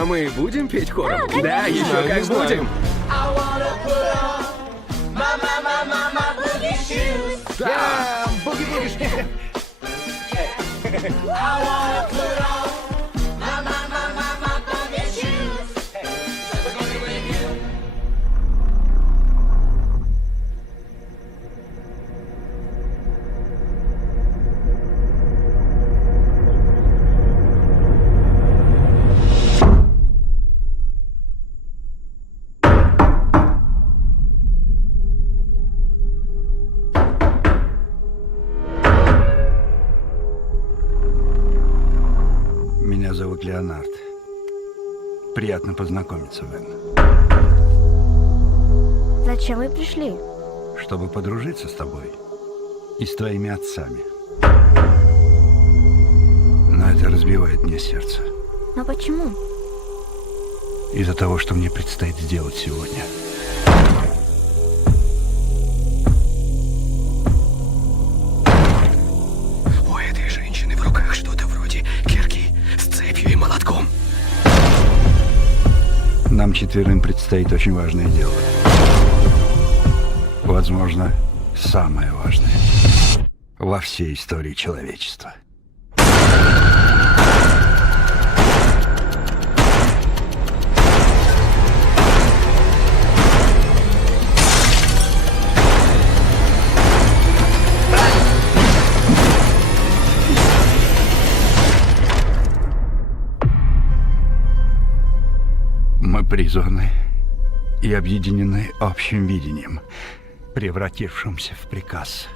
А мы будем петь хором? Да, еще знаю, как не знаю. будем. Буги-буги. Меня зовут Леонард. Приятно познакомиться, Вен. Зачем вы пришли? Чтобы подружиться с тобой и с твоими отцами. Но это разбивает мне сердце. Но почему? Из-за того, что мне предстоит сделать сегодня. У этой женщины в руках что-то вроде кирки с цепью и молотком. Нам четверым предстоит очень важное дело. Возможно, самое важное во всей истории человечества. Мы призваны и объединены общим видением, превратившимся в приказ,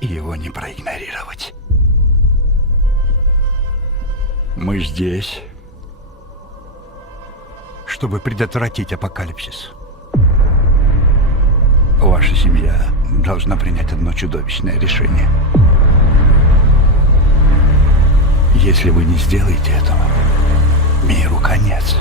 и его не проигнорировать. Мы здесь, чтобы предотвратить апокалипсис. Ваша семья должна принять одно чудовищное решение. Если вы не сделаете этого, миру конец.